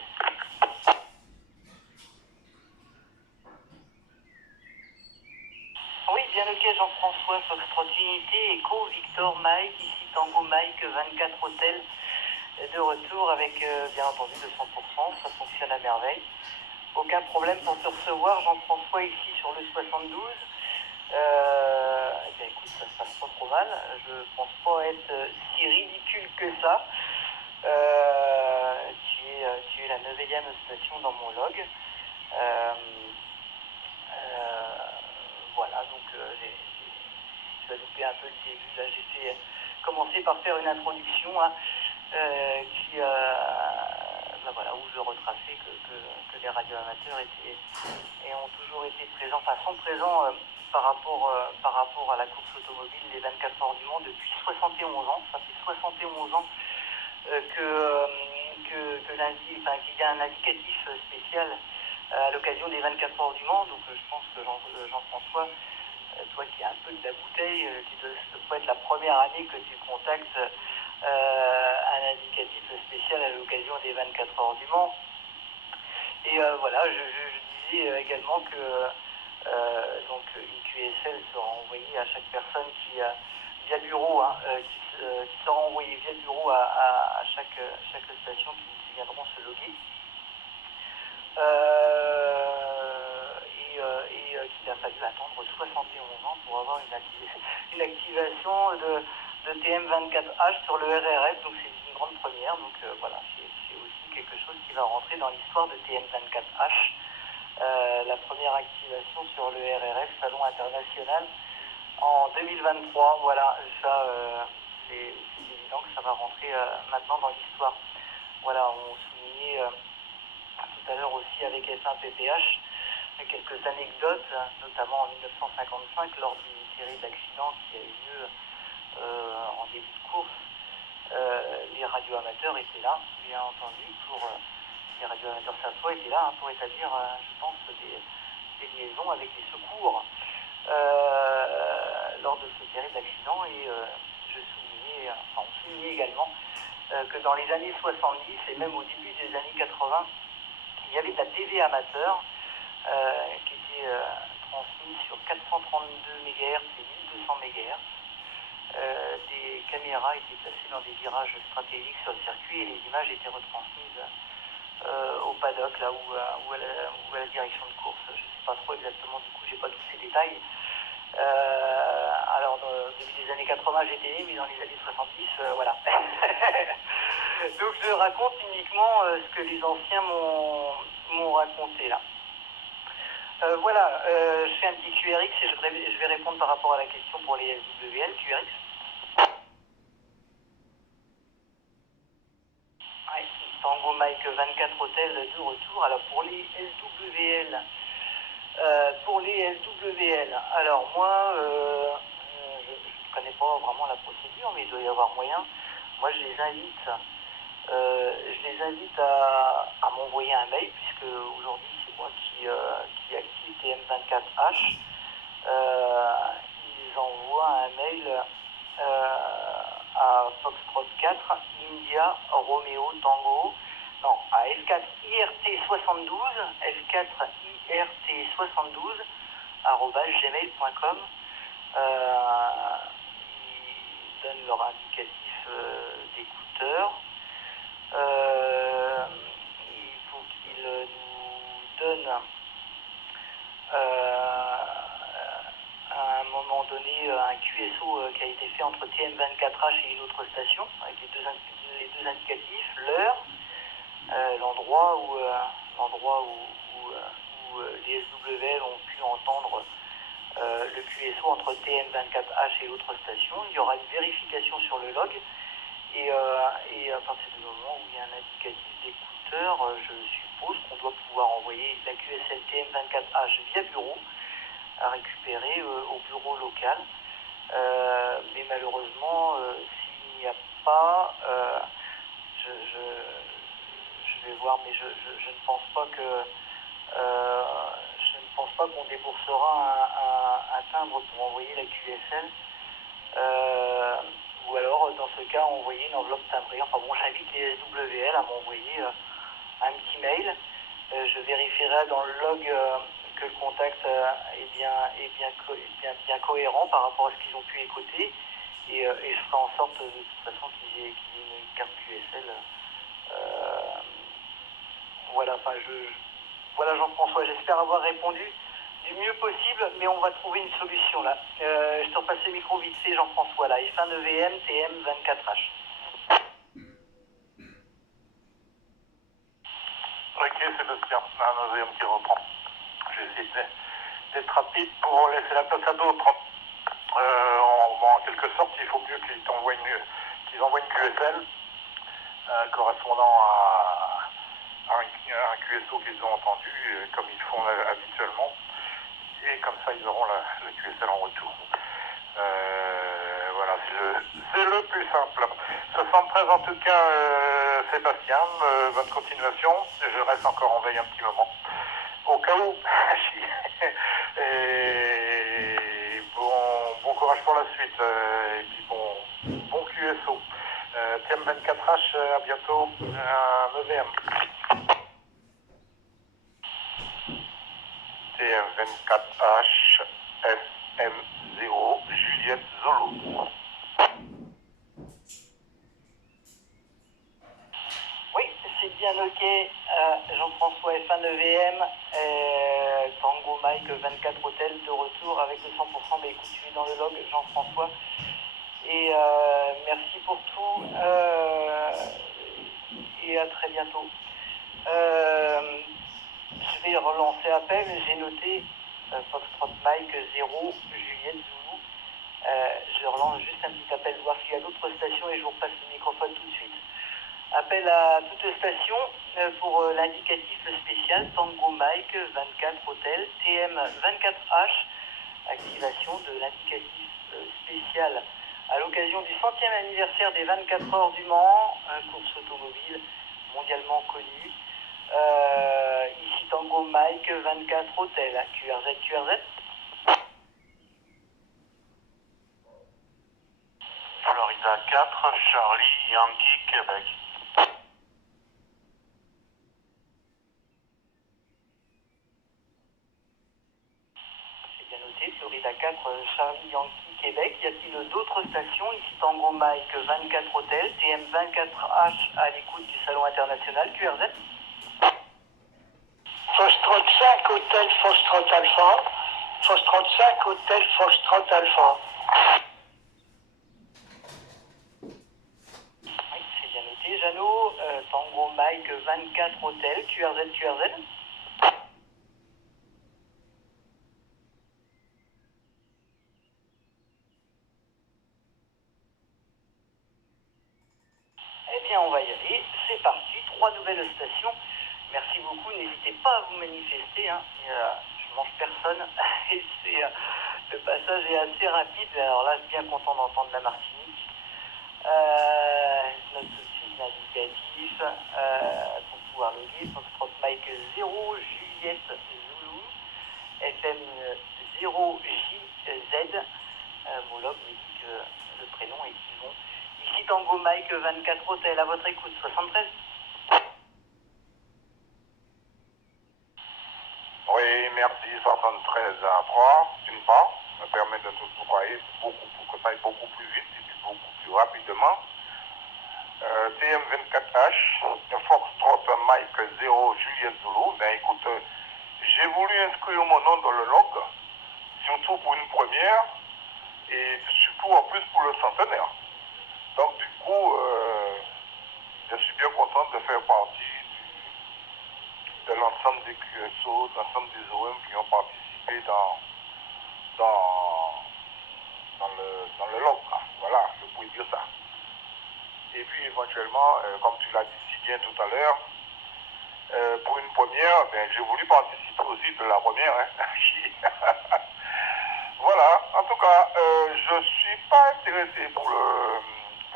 Oui, bien ok, Jean-François, Foxtrot Unité, Echo, Victor, Mike, ici Tango Mike, 24 Hôtel, de retour avec bien entendu 200%, ça fonctionne à merveille. Aucun problème pour te recevoir, Jean-François, ici sur le 72. Eh bien écoute, ça se passe pas trop mal, je pense pas être si ridicule que ça. Tu es la 9e station dans mon log. Voilà, donc tu as loupé un peu le début. Là, j'ai commencé par faire une introduction ben voilà, où je retraçais que les radioamateurs ont toujours été présents, enfin sont présents par rapport à la course automobile, les 24 heures du Mans depuis 71 ans. Ça fait 71 ans qu'il y a un indicatif spécial à l'occasion des 24 heures du Mans. Donc je pense que Jean-François, toi qui as un peu de la bouteille, ça peut être la première année que tu contactes un indicatif spécial à l'occasion des 24 heures du Mans. Et voilà, je disais également que donc une QSL sera envoyée à chaque personne via bureau, qui sera envoyée via bureau à chaque station qui viendront se loguer. Qu'il a fallu attendre 71 ans pour avoir une activation de TM24H sur le RRF, donc c'est une grande première. Donc voilà, c'est aussi quelque chose qui va rentrer dans l'histoire de TM24H. La première activation sur le RRF, Salon International, en 2023. Voilà, ça c'est évident que ça va rentrer maintenant dans l'histoire. Voilà, on soulignait tout à l'heure aussi avec F1PPH quelques anecdotes, notamment en 1955 lors du terrible accident qui a eu lieu en début de course. Les radioamateurs étaient là, bien entendu, les radioamateurs savoie étaient là pour établir, je pense, des liaisons avec les secours lors de ce terrible accident. Et on soulignait également que dans les années 70 et même au début des années 80, il y avait de la TV amateur qui était transmise sur 432 MHz et 1200 MHz. des caméras étaient placées dans des virages stratégiques sur le circuit et les images étaient retransmises au paddock, là où à la direction de course. Je ne sais pas trop exactement, du coup j'ai pas tous ces détails. Alors au début des années 80 j'étais né, mais dans les années 70, voilà. Donc je raconte uniquement ce que les anciens m'ont raconté là. Voilà, je fais un petit QRX et je vais répondre par rapport à la question pour les SWL, QRX. Ouais, Tango Mike 24 Hotel de retour. Alors pour les SWL, alors moi, je ne connais pas vraiment la procédure, mais il doit y avoir moyen. Moi, je les invite à m'envoyer un mail, puisque aujourd'hui, c'est moi qui active TM24H. Ils envoient un mail à Foxtrot 4, India, Romeo, Tango, non, à F4 IRT 72, F4 IRT 72, @gmail.com. Ils donnent leur indicatif d'écouteur. Il faut qu'ils nous donnent à un moment donné un QSO qui a été fait entre TM24H et une autre station, avec les deux indicatifs, l'heure, l'endroit où les SWL ont pu entendre le QSO entre TM24H et l'autre station. Il y aura une vérification sur le log et à partir du moment où il y a un indicatif d'écouteur, je suppose qu'on doit pouvoir envoyer la QSL TM24H via bureau à récupérer au bureau local. Mais malheureusement, s'il n'y a pas, je vais voir, mais je ne pense pas qu'on déboursera un timbre pour envoyer la QSL. Ou alors, dans ce cas, envoyer une enveloppe timbrée. Enfin bon, j'invite les SWL à m'envoyer un petit mail. Je vérifierai dans le log que le contact est bien cohérent par rapport à ce qu'ils ont pu écouter. Et je ferai en sorte de toute façon qu'il y ait une carte QSL. Voilà, enfin voilà Jean-François, j'espère avoir répondu du mieux possible, mais on va trouver une solution là. Je te repasse le micro vite fait Jean-François là, F1 EVM TM24H. Ok Sébastien, un EVM qui reprend. Je vais essayer d'être rapide pour laisser la place à d'autres. En quelque sorte, il faut mieux qu'ils envoient une QSL correspondant à un QSO qu'ils ont entendu, comme ils font habituellement. Et comme ça, ils auront la QSL en retour. Voilà, c'est le plus simple. 73 en tout cas, Sébastien, bonne continuation. Je reste encore en veille un petit moment. Au cas où. Et bon courage pour la suite. Et puis bon QSO. TM24H, à bientôt. Un EVM. TM24H, FM0, Juliette Zolo. Oui, c'est bien ok. Jean-François F1 EVM, Tango Mike 24 Hotel de retour avec le 100%. Mais écoute, tu es dans le log, Jean-François. Et merci pour tout. Et à très bientôt. Je vais relancer appel. J'ai noté Foxtrot Mike 0, Juliette Zoulou. Je relance juste un petit appel, voir s'il y a d'autres stations et je vous repasse le microphone tout de suite. Appel à toute station pour l'indicatif spécial Tango Mike 24 Hotel TM24H. Activation de l'indicatif spécial à l'occasion du 100e anniversaire des 24 heures du Mans, course automobile mondialement connue. Ici Tango Mike 24 Hotel, QRZ. Florida 4, Charlie, Yankee, Québec. C'est bien noté, Florida 4, Charlie, Yankee, Québec. Y a-t-il d'autres stations ici Tango Mike 24 Hôtel, TM24H à l'écoute du Salon International QRZ? Foxtrot 5 Hôtel Foxtrot Alpha. Foxtrot 5 Hôtel Foxtrot Alpha. Oui, c'est bien noté. Jeannot, Tango Mike 24 Hôtel, QRZ. Eh bien, on va y aller. C'est parti. 3 nouvelles stations. Merci beaucoup. N'hésitez pas à vous manifester. Hein. Je mange personne. Et le passage est assez rapide. Alors là, bien content d'entendre la Martinique. Notre suite l'indicatif. Pour pouvoir le lire. Foxtrot Mike 0, Juliette Zulu. FM 0JZ. Mon log me dit que le prénom est Yvon. Ici Tango Mike 24 Hôtel, à votre écoute, 73. Oui, merci, 73 à 3, d'une part, me permet de tout tutoyer pour que ça aille beaucoup plus vite et puis beaucoup plus rapidement. TM24H, Foxtrot Mike 0, Juliette Zulu. Ben écoute, j'ai voulu inscrire mon nom dans le log, surtout pour une première, et surtout en plus pour le centenaire. Donc du coup, je suis bien content de faire partie de l'ensemble des QSO, de l'ensemble des OM qui ont participé dans le log. Voilà, je pouvais dire ça. Et puis éventuellement, comme tu l'as dit si bien tout à l'heure, pour une première, ben, j'ai voulu participer aussi de la première. Hein. Voilà, en tout cas, je ne suis pas intéressé pour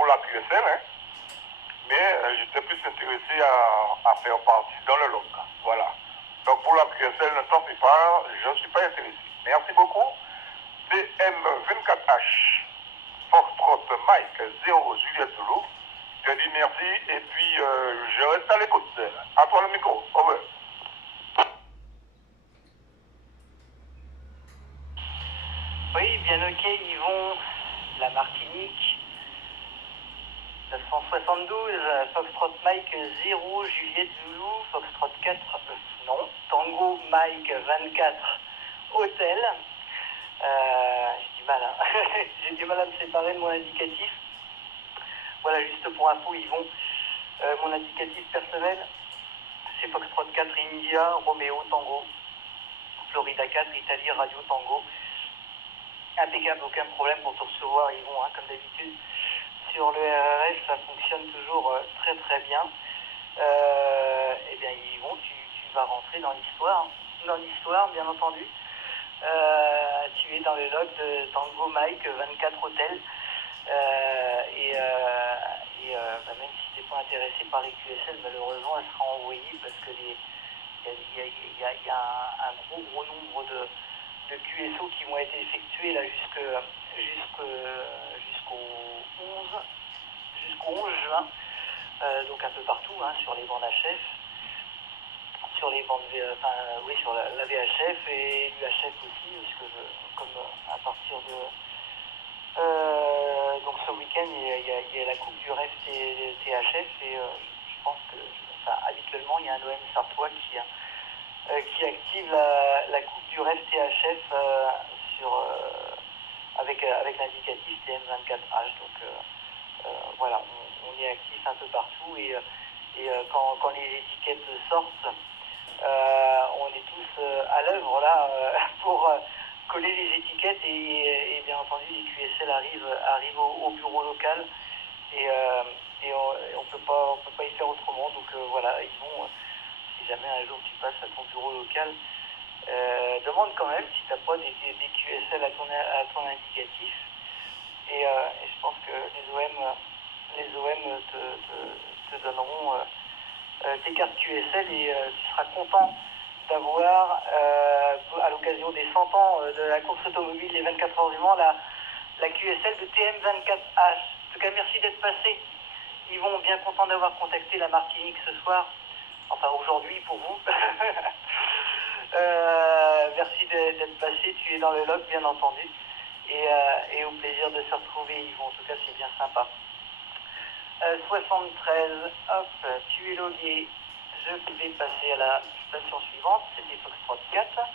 la QSL, hein, mais j'étais plus intéressé à faire partie dans le log. Voilà. Donc pour la QSL, ne t'en fais pas, je ne suis pas intéressé. Merci beaucoup. TM24H, Foxtrot Mike 0, Juliette Zulu. Je dis merci et puis je reste à l'écoute. À toi le micro. Over. Oui, bien ok, Yvon, la Martinique. 972, Foxtrot Mike 0, Juliette Zulu, Foxtrot 4, non, Tango Mike 24, Hôtel. J'ai du mal, hein. J'ai du mal à me séparer de mon indicatif. Voilà, juste pour info, Yvon, mon indicatif personnel, c'est Foxtrot 4 India, Romeo Tango, Florida 4, Italie, Radio Tango. Impeccable, aucun problème pour te recevoir, Yvon, hein, comme d'habitude. Sur le RRS, ça fonctionne toujours très très bien. Eh bien, Yvon, tu vas rentrer dans l'histoire. Dans l'histoire, bien entendu. Tu es dans le log de Tango Mike 24 Hôtel. Même si tu n'es pas intéressé par les QSL, malheureusement, elle sera envoyée parce que il y a un gros nombre de QSO qui vont être effectués là jusqu'au 11 juin, donc un peu partout, hein, sur les bandes HF, sur les bandes sur la VHF et l'UHF aussi, puisque comme à partir de donc ce week-end il y a la coupe du rêve THF et je pense que habituellement il y a un OM sartois qui active la coupe du rêve THF avec l'indicatif TM24H. Donc voilà, on est actif un peu partout et quand les étiquettes sortent, on est tous à l'œuvre là pour coller les étiquettes et bien entendu les QSL arrivent au bureau local et on peut pas y faire autrement. Donc voilà, ils vont si jamais un jour tu passes à ton bureau local, demande quand même si tu n'as pas des QSL à ton indicatif. Et je pense que les OM te donneront tes cartes QSL et tu seras content d'avoir, à l'occasion des 100 ans de la course automobile des 24 heures du Mans, la QSL de TM24H. En tout cas, merci d'être passé. Yvon, bien content d'avoir contacté la Martinique ce soir. Enfin, aujourd'hui pour vous. Merci d'être passé, tu es dans le log, bien entendu. et au plaisir de se retrouver, Yvon. En tout cas, c'est bien sympa. 73, hop, tu es logué. Je vais passer à la station suivante. C'était Foxtrot 4.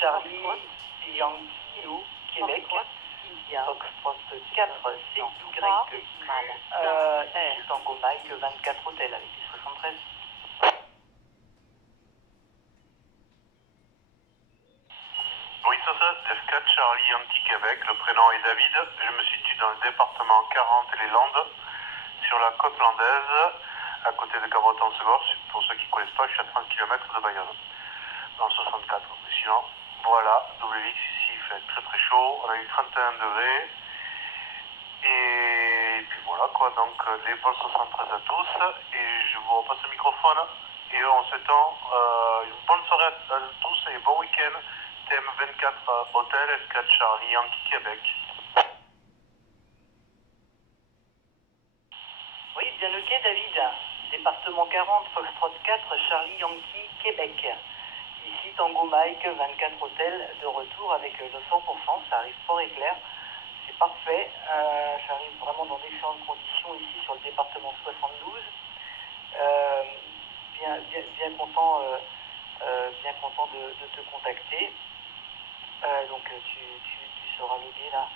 Charlie Yankee ou Québec. Foxtrot 4, c'est YQ. Tango Mike 24 Hôtel avec les 73. Oui, ça, F4 Charlie Yankee Québec. Le prénom est David. Je me situe dans le département 40 et les Landes, sur la côte landaise, à côté de Cabreton-Segor. Pour ceux qui ne connaissent pas, je suis à 30 km de Bayonne, dans le 64. Mais sinon, voilà, WX ici, il fait très très chaud. On a eu 31 degrés. Et puis voilà quoi, donc les vols 73 à tous. Et je vous repasse le microphone. Et on s'étend une bonne soirée à tous et bon week-end. TM24 Hôtel F4 Charlie Yankee Québec. Oui, bien noté David. Département 40, Foxtrot 4, Charlie Yankee Québec. Ici Tango Mike 24 Hôtel de retour avec le 100%, ça arrive fort et clair. C'est parfait, j'arrive vraiment dans d'excellentes conditions ici sur le département 72. Bien content de te contacter. Donc tu seras logué là.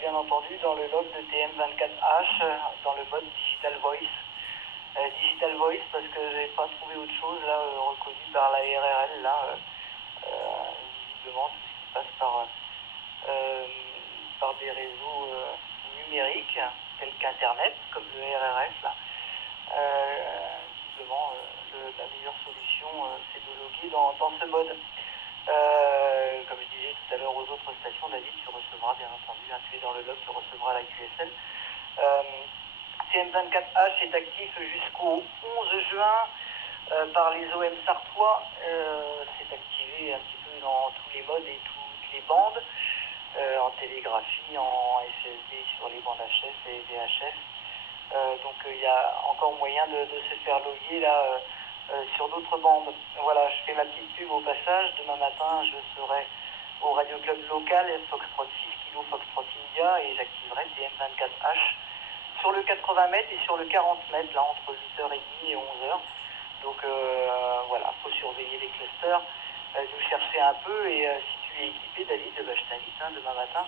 Bien entendu dans le log de TM24H, dans le mode Digital Voice. Digital Voice parce que je n'ai pas trouvé autre chose là reconnu par la RRL là. Visiblement tout ce qui passe par des réseaux numériques tels qu'Internet, comme le RRF là. Visiblement la meilleure solution c'est de loguer dans ce mode. Comme je disais tout à l'heure aux autres stations, David, tu recevras bien entendu, tu es dans le log, tu recevras la QSL. TM24H est actif jusqu'au 11 juin par les OM sartois. C'est activé un petit peu dans tous les modes et toutes les bandes, en télégraphie, en SSD sur les bandes HS et VHF. Donc il y a encore moyen de se faire loguer là. Sur d'autres bandes. Voilà, je fais ma petite pub au passage. Demain matin, je serai au Radio Club local, Foxtrot 6 kg Foxtrot India, et j'activerai TM24H sur le 80 mètres et sur le 40 mètres, là, entre 8h30 et 11h. Donc voilà, il faut surveiller les clusters, nous chercher un peu, et si tu es équipé, David, je t'invite demain matin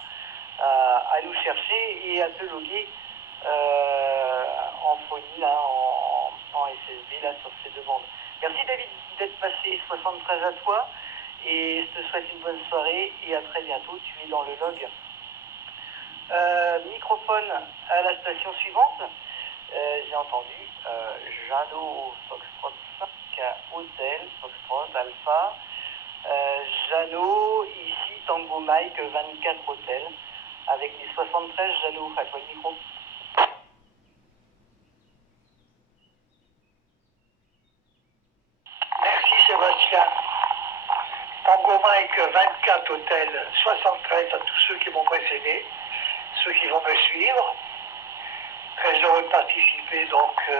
à nous chercher et à te loguer en phonie, là, en SSB là, sur ces deux bandes. Merci David d'être passé, 73 à toi, et je te souhaite une bonne soirée et à très bientôt. Tu es dans le log. Microphone à la station suivante. J'ai entendu Jeannot Foxtrot 5 Hôtel Foxtrot Alpha. Jeannot ici Tango Mike 24 Hôtel avec les 73. Jeannot, à toi le micro. Merci Sébastien. Tango Mike 24 Hôtel 73 à tous ceux qui m'ont précédé, ceux qui vont me suivre. Très heureux de participer donc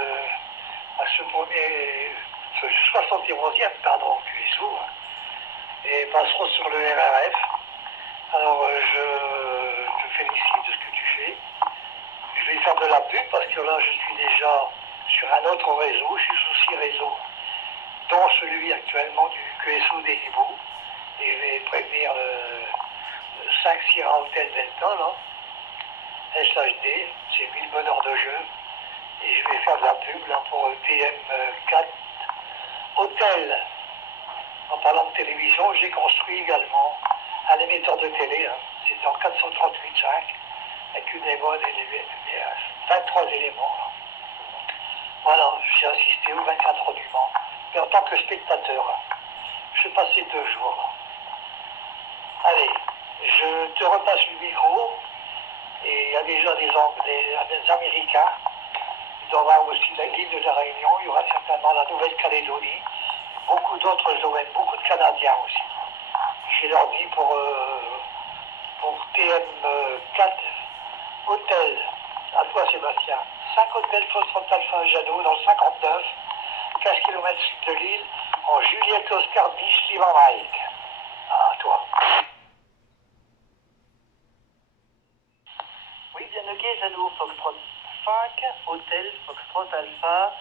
à ce 71e QSO, et passeront sur le RRF. Alors je te félicite de ce que tu fais. Je vais faire de la pub parce que là je suis déjà sur un autre réseau, je suis sur 6 réseaux, dont celui actuellement du QSO des Hiboux. Et je vais prévenir le 5 Sierra Hotel Delta, là, SHD, c'est 1000 bonheurs de jeu. Et je vais faire de la pub là, pour TM4 Hôtel. En parlant de télévision, j'ai construit également un émetteur de télé, c'est en 438.5, avec une émode et 23 éléments. Là. Voilà, j'ai assisté au 24 du Mans, mais en tant que spectateur. Je passais 2 jours. Allez, je te repasse le micro. Et il y a déjà des Américains. Il y aura aussi l'île de la Réunion. Il y aura certainement la Nouvelle-Calédonie. Beaucoup d'autres OM, beaucoup de Canadiens aussi. Je leur dis pour TM4 Hôtel, à toi Sébastien. 5 hôtels Foxtrot Alpha Jeannot dans le 59, 15 km sud de l'île, en Juliette Oscar Biche Lima Mike. À toi. Jeannot, Foxtrot 5, Hôtel, Foxtrot Alpha,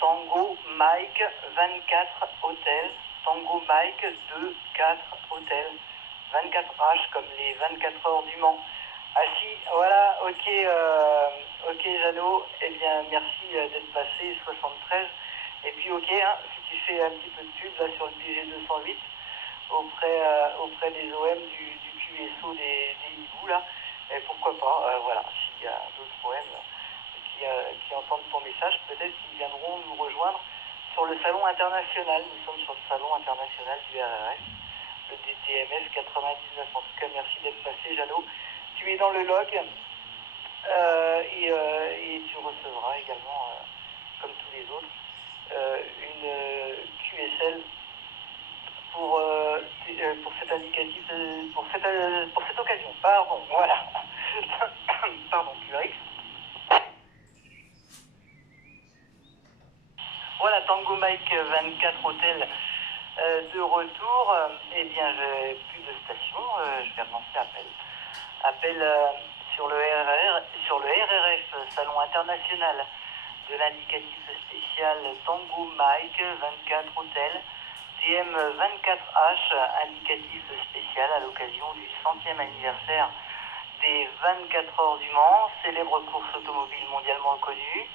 Tango Mike 24 Hôtel, Tango Mike 2, 4 Hôtel, 24H comme les 24 heures du Mans. Ah si, voilà, ok Jeannot, eh bien merci d'être passé, 73. Et puis ok, hein, si tu fais un petit peu de pub là sur le PG 208 auprès des OM du QSO des hiboux là, et pourquoi pas, voilà, s'il y a d'autres OM qui entendent ton message, peut-être qu'ils viendront nous rejoindre sur le salon international. Nous sommes sur le salon international du RRF, le DTMF 99. En tout cas, merci d'être passé, Jeannot. Tu es dans le log et tu recevras également, comme tous les autres, une QSL pour cet indicatif, pour cette occasion. Pardon, voilà. Pardon, QRX. Voilà, Tango Mike 24 Hôtel de retour. Eh bien, j'ai plus de station. Je vais relancer appel sur le RRF, Salon International de l'indicatif spécial Tango Mike 24 Hôtel, TM 24H, indicatif spécial à l'occasion du 100e anniversaire des 24 heures du Mans, célèbre course automobile mondialement reconnue.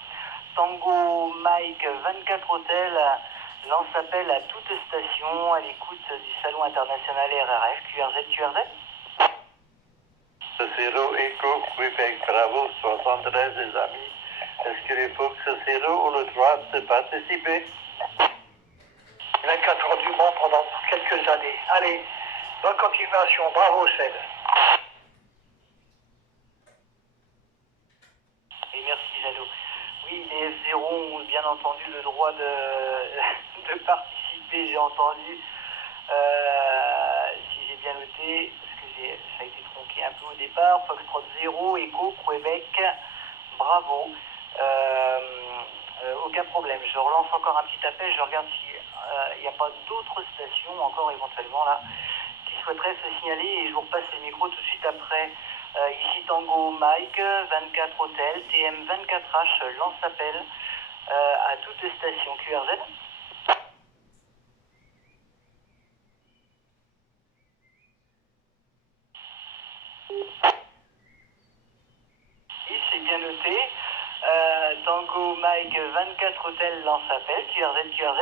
Tango Mike 24 Hôtel lance appel à toute station à l'écoute du Salon International RRF, QRZ. 0 Echo Québec Bravo 73 les amis. Est-ce que les Fox 0 ont le droit de participer? 24 heures du Mans pendant quelques années. Allez, bonne continuation, bravo Ced. Et merci Jeannot. Oui, les F0 ont bien entendu le droit de participer, j'ai entendu. Si j'ai bien noté, parce que ça a été tronqué un peu au départ, Foxtrot 0, Echo, Québec, bravo. Aucun problème, je relance encore un petit appel, je regarde s'il n'y a pas d'autres stations encore éventuellement là qui souhaiteraient se signaler et je vous repasse le micro tout de suite après. Ici Tango Mike 24 Hôtel, TM 24H lance appel à toutes les stations QRZ. Oui, c'est bien noté. Tango Mike 24 Hôtel lance appel, QRZ.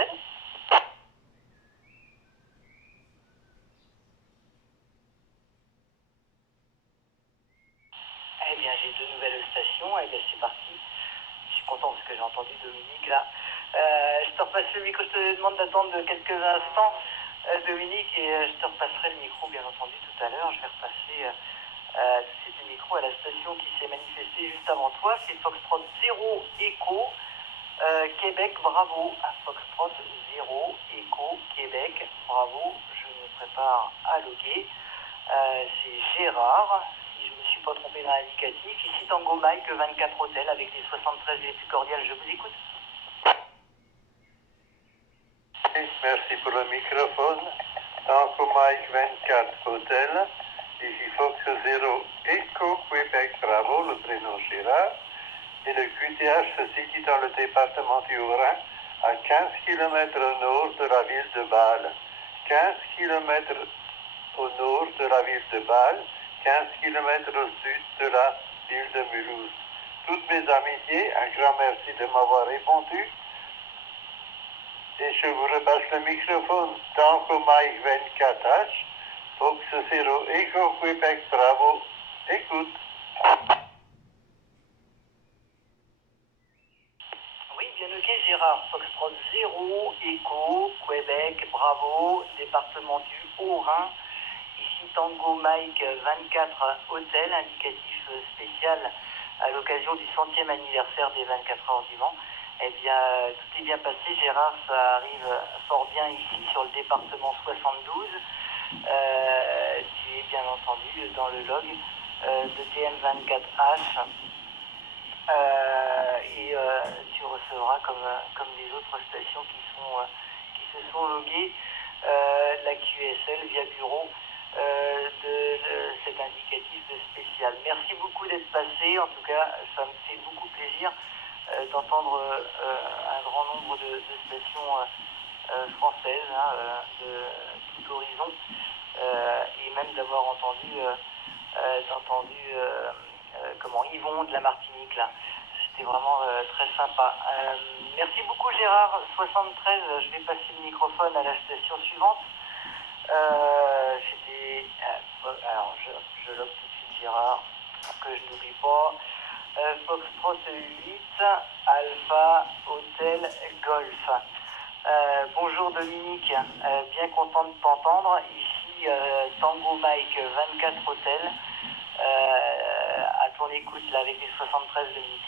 Eh bien, j'ai deux nouvelles stations. Eh bien, c'est parti. Je suis content parce que j'ai entendu Dominique là. Je te repasse le micro. Je te demande d'attendre quelques instants, Dominique, et je te repasserai le micro, bien entendu, tout à l'heure. Je vais repasser tout de suite le micro à la station qui s'est manifestée juste avant toi. C'est Foxtrot 0 Echo Québec, bravo. À Foxtrot 0 Echo Québec, bravo. Je me prépare à loguer. C'est Gérard, si je ne me suis pas trompé dans l'indicatif. Ici Tango Mike 24 Hôtel avec les 73 les plus cordiales, je vous écoute. Merci pour le microphone. Tango Mike 24 Hôtel, ici Fox 0 Echo Québec Bravo, le prénom Gérard. Et le QTH se situe dans le département du Haut-Rhin, à 15 km au nord de la ville de Bâle. 15 km au nord de la ville de Bâle, 15 km au sud de la ville de Mulhouse. Toutes mes amitiés, un grand merci de m'avoir répondu. Et je vous repasse le microphone. Tango Mike 24H, Fox 0 Echo Québec Bravo. Écoute. Oui, bien noté Gérard. Foxtrot 0 Echo Québec Bravo, département du Haut-Rhin. Ici Tango Mike 24 Hôtel, indicatif spécial à l'occasion du 100e anniversaire des 24 heures du Mans. Eh bien, tout est bien passé, Gérard, ça arrive fort bien ici sur le département 72. Tu es bien entendu dans le log de TM24H et tu recevras comme les autres stations qui se sont loguées la QSL via bureau de cet indicatif spécial. Merci beaucoup d'être passé, en tout cas ça me fait beaucoup plaisir d'entendre un grand nombre de stations françaises de tout horizon et même d'avoir entendu comment Yvon de la Martinique là. C'était vraiment très sympa. Merci beaucoup Gérard. 73, je vais passer le microphone à la station suivante. Alors je log tout de suite Gérard, que je n'oublie pas. Foxtrot 8, Alpha, Hôtel, Golf. Bonjour Dominique, bien content de t'entendre. Ici Tango Mike 24 Hôtel. À ton écoute là avec les 73 Dominique.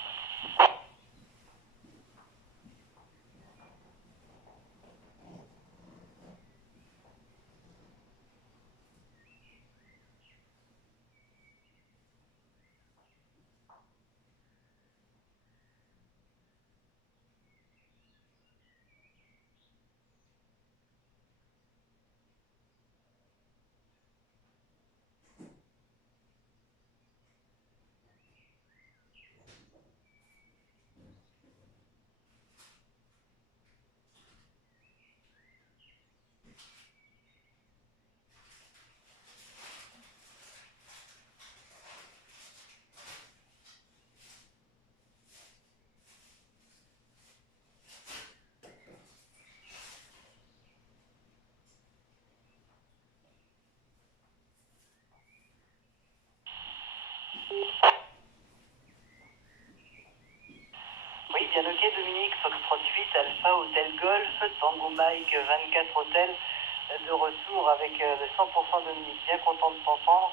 Oui, bien ok Dominique, Foxtrot 8, Alpha, Hôtel Golf, Tango Mike 24 Hôtel, de retour avec le 100% Dominique, bien content de t'entendre.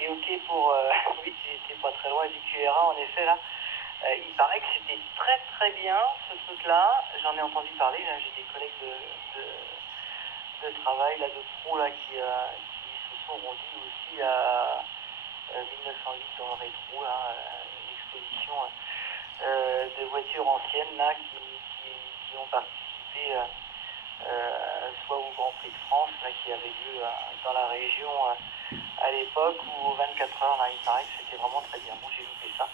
Et ok pour, oui t'es pas très loin du QRA en effet là. Il paraît que c'était très très bien ce truc là, j'en ai entendu parler, là j'ai des collègues de travail, là, de pro là, qui se sont rendus aussi à 1908 dans le rétro, là, une exposition de voitures anciennes là, qui ont participé soit au Grand Prix de France là, qui avait lieu dans la région à l'époque ou aux 24 heures là, il paraît que c'était vraiment très bien. Bon, j'ai loupé ça.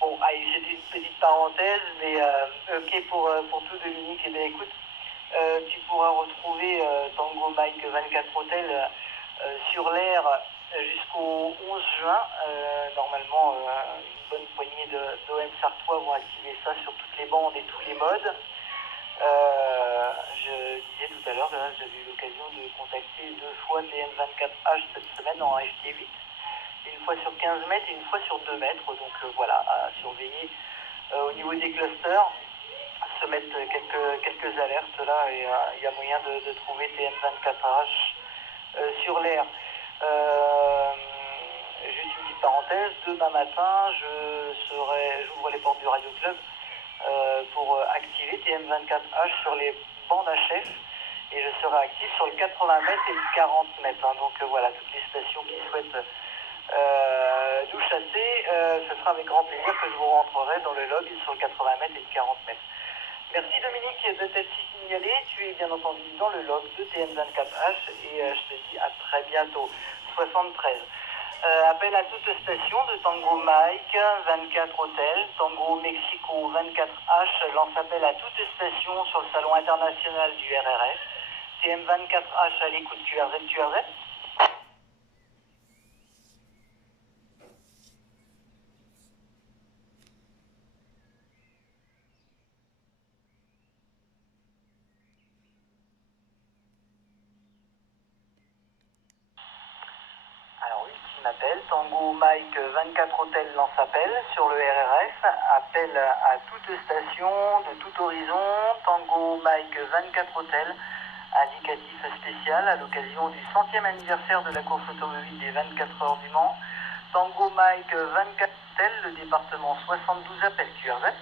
Bon, allez, c'était une petite parenthèse, mais ok pour tout Dominique. Eh bien écoute, tu pourras retrouver Tango Mike 24 Hôtel sur l'air jusqu'au 11 juin. Normalement, une bonne poignée d'OM Sartois vont activer ça sur toutes les bandes et tous les modes. Je disais tout à l'heure que j'avais eu l'occasion de contacter 2 fois TM24H cette semaine en FT8. Une fois sur 15 mètres et une fois sur 2 mètres. Donc voilà, à surveiller au niveau des clusters. Se mettre quelques alertes là et il y a moyen de trouver TM24H sur l'air. Juste une petite parenthèse, demain matin j'ouvre les portes du Radio Club pour activer TM24H sur les bandes HF et je serai actif sur le 80 mètres et le 40 mètres. Hein. Donc voilà, toutes les stations qui souhaitent nous chasser, ce sera avec grand plaisir que je vous rentrerai dans le log sur le 80 mètres et le 40 mètres. Merci Dominique de t'être signalé, tu es bien entendu dans le log de TM24H et je te dis à très bientôt. 73. Appel à toute station de Tango Mike 24 Hôtel, Tango Mexico 24H lance appel à toute station sur le salon international du RRF. TM24H à l'écoute QRZ. Alors oui, qui m'appelle, Tango Mike 24 Hôtel lance appel sur le RRF, appel à toute station, de tout horizon, Tango Mike 24 Hôtel, indicatif spécial à l'occasion du 100e anniversaire de la course automobile des 24 heures du Mans. Tango Mike 24 Hôtel, le département 72 appelle QRZ.